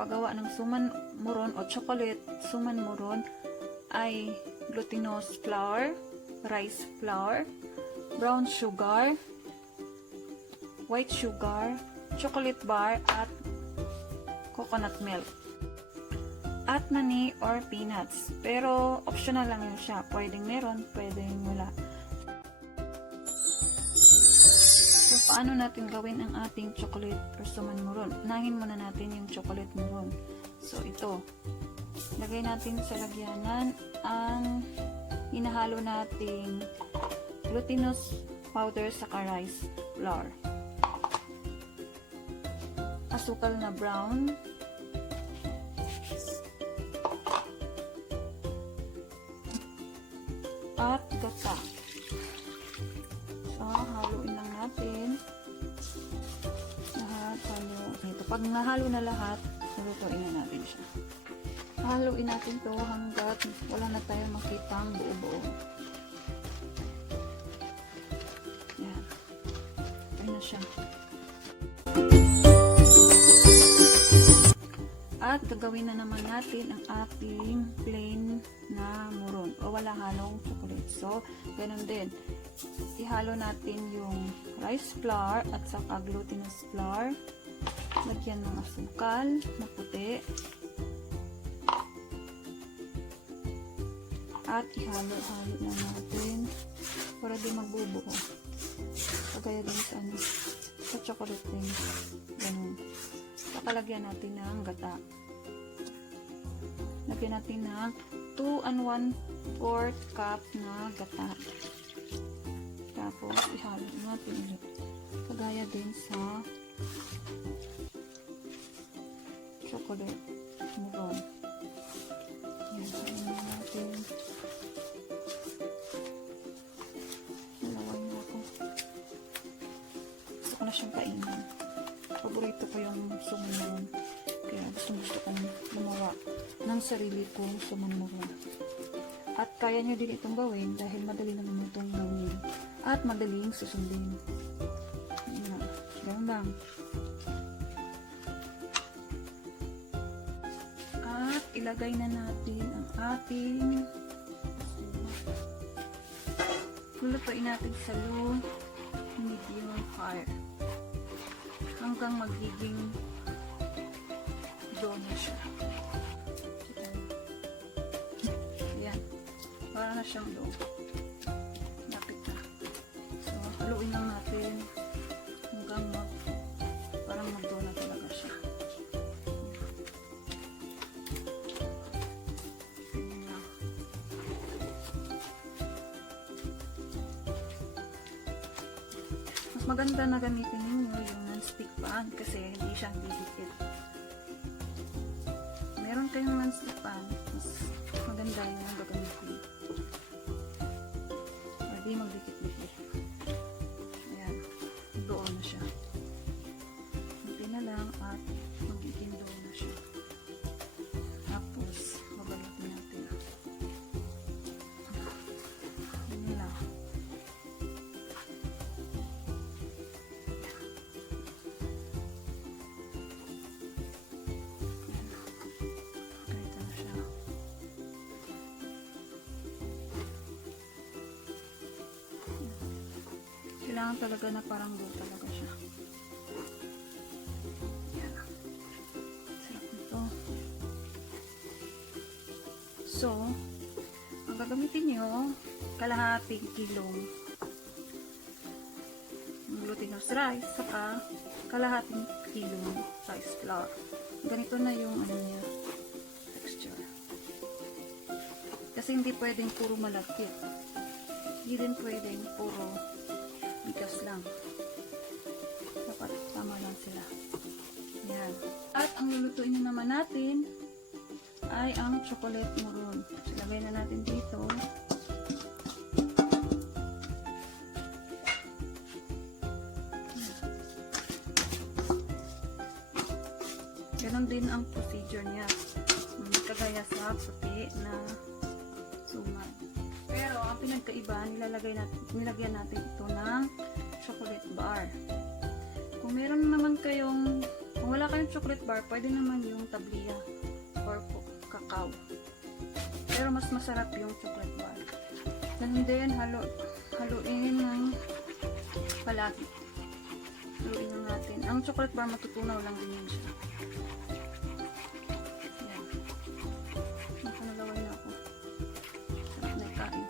paggawa ng Suman Moron o chocolate Suman Moron ay glutinous flour, rice flour, brown sugar, white sugar, chocolate bar, at coconut milk. At nani or peanuts. Pero optional lang yun siya. Pwedeng meron, pwedeng wala. So, paano natin gawin ang ating chocolate or Suman Moron? Unahin muna natin yung chocolate moron. So, ito. Lagay natin sa lagyanan ang hinahalo nating glutinous powder sa rice flour. Asukal na brown. At gata. So, haluin lang natin. Lahat, halo. Ito, pag nahalo na lahat, halutuin na natin siya. Haluin natin to hanggat wala na tayo makitang buo-buo. Yan. Ayun na siya. At gagawin na naman natin ang ating plain na moron o wala halong chocolate. So, ganun din. Ihalo natin yung rice flour at saka glutinous flour. Lagyan ng asukal na puti. At ihalo-halo na natin para di magbubuo. Kagaya din sa chocolate din. Ganun. Pakalagyan natin ng gata. Lagyan natin ng 2 and 1/4 cup na gata. Tapos, ihalo natin ulit. Kagaya din sa chocolate moron. Yan, halo natin. Nalaway na ako. Gusto ko na siyang kainin. Paborito ko yung Suman Moron. Kaya gusto kong gumawa ng sarili kong Suman Moron. At kaya nyo din itong gawin dahil madali naman itong gawin. At madaling susundin. Ganun lang. At ilagay na natin ang ating lulutuin natin sa low medium fire hanggang magiging dough na siya. Ayan. Para na siyang dough. Lapit na. So, haluin lang natin hanggang parang mag-dough na talaga siya. Ayan na. Mas maganda na gamitin ninyo yung non-stick pan kasi hindi siya didikit. Meron kayong non-stick pan, mas maganda yung ang gagamitin. Hindi magdikit-dikit. Ayan, doon na siya. Hindi na lang at magiging doon na siya. Tapos, babalitin natin. Ayan lang. Kailangan talaga na parang dough talaga siya. Yan. Sarap nito. So, ang gagamitin nyo, kalahating kilong glutinous rice, saka kalahating kilong rice flour. Ganito na yung niya, texture. Kasi hindi pwedeng puro malagkit. Hindi din pwedeng puro bigas lang. Dapat tama lang sila. Yan. At ang lulutuin na naman natin ay ang chocolate moron. Ilagay na natin dito. Ganon din ang procedure niya. Kagaya sa puti na suman. Pero ang pinagkaiba, nilagyan natin ito ng chocolate bar. Kung meron naman kayong Kung wala kayong chocolate bar, pwede naman yung tablia or cacao. Pero mas masarap yung chocolate bar. And then, haluin ng palagi. Haluin lang natin. Ang chocolate bar matutunaw lang din yun siya. Ayan. Nakanalaway na ako. Sarap na ikain.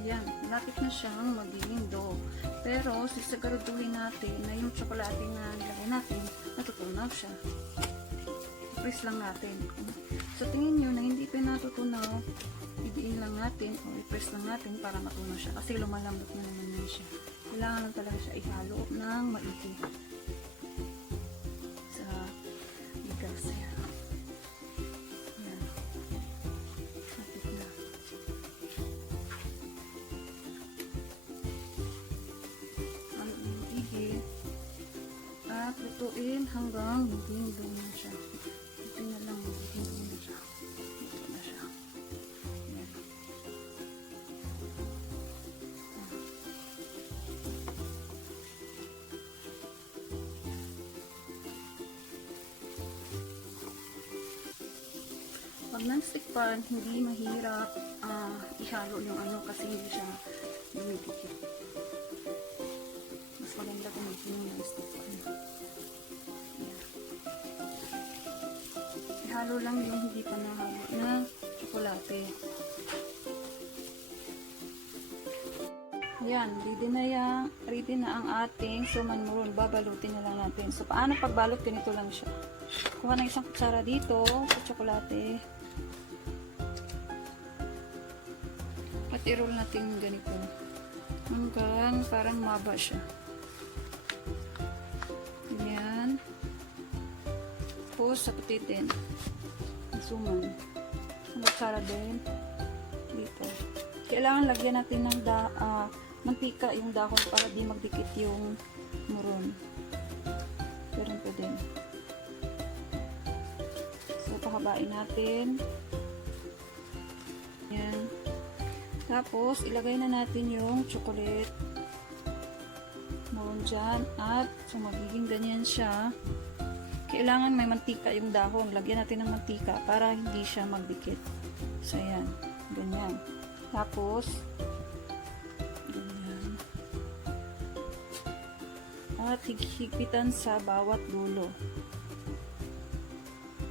Ayan. Lapit na siyang magiging dough. Pero, sisagaruduhin natin na yung tsokolate na nilagay natin, natutunaw siya. Press lang natin. Sa tingin nyo na hindi pa natutunaw, idiin lang natin o i-press lang natin para matunaw siya. Kasi lumalambot na naman yan siya. Kailangan lang talaga siya ihalo ng maigi sa bigas. Ayan. Ayan. Lapit na. Ang maigi at lutuin hanggang maging dough na siya. Ito na lang magiging dough na siya. Ito na siya. Ayan. Pag non-stick pan, hindi mahirap ihalo yung ano kasi hindi siya dumidikit. Mas maganda gamitin yung non-stick pan. Ayan. Ihalo lang yung hindi pa nahalo na tsokolate. Ayan, ready na ang ating Suman Moron. Babalutin na lang natin. So, paano pagbalot? Ganito lang siya. Kuha na isang kutsara dito sa tsokolate. At i-roll natin ganito. Hanggang parang maba siya. Ayan. Tapos, saputitin. Ang suman. Ang kutsara din. Dito. Kailangan lagyan natin ng mantika yung dahon para di magdikit yung moron. Pero pa din. So, pahabain natin. Yan. Tapos, ilagay na natin yung chocolate moron dyan. At, so, magiging ganyan siya. Kailangan may mantika yung dahon. Lagyan natin ng mantika para hindi siya magdikit. So, yan. Ganyan. Tapos, ganyan. At higpitan sa bawat dulo.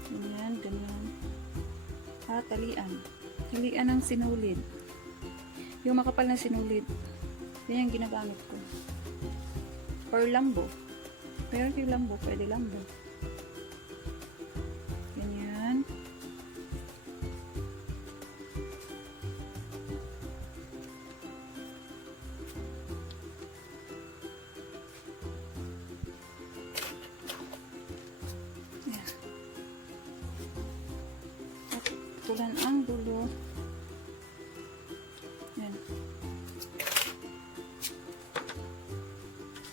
Ganyan, ganyan. At talian. Talian ng sinulid. Yung makapal na sinulid. Yan yung ginagamit ko. Or lambo. Pero yung lambo, pwede lambo. Ganyan. Yan. At tulan ang dulo. Yan.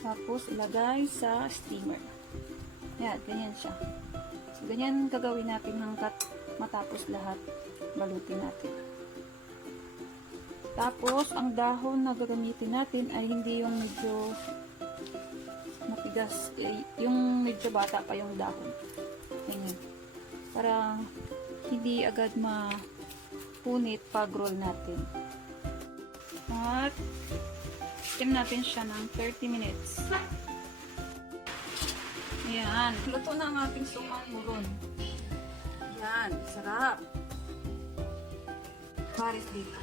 Tapos, ilagay sa steamer. Yan, ganyan siya. So, ganyan gagawin natin hanggat matapos lahat. Balutin natin. Tapos, ang dahon na gagamitin natin ay hindi yung medyo matigas. Yung medyo bata pa yung dahon. Ganyan. Para hindi agad mapunit pag roll natin. At steam natin siya ng 30 minutes. Ayan. Luto na ang ating Suman Moron. Ayan. Sarap. Paris dito.